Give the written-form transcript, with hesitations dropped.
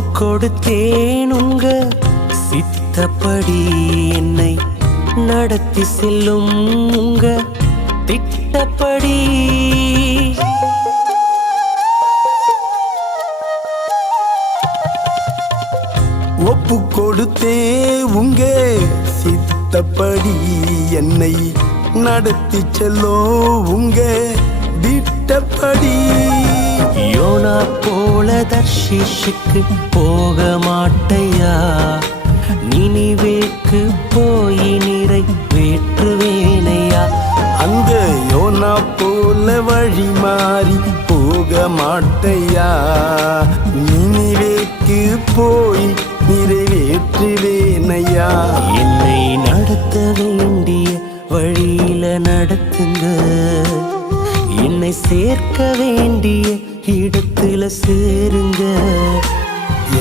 ஒப்பு கொடுத்தேன் உங்க சித்தப்படி என்னை நடத்தி செல்லும் உங்க திட்டப்படி. ஒப்பு கொடுத்தே உங்க சித்தப்படி என்னை நடத்தி செல்லோ உங்க திட்டப்படி. யோனா போல தர்ஷீஷுக்கு போக மாட்டையா, நினிவேக்கு போய் நிறைவேற்றுவேனையா. அந்த யோனா போல வழி மாறி போக மாட்டையா, நினிவேக்கு போய் நிறைவேற்றுவேனையா. என்னை நடத்த வேண்டிய வழியில நடத்துங்க, என்னை சேர்க்க வேண்டிய இடத்துல சேருங்க.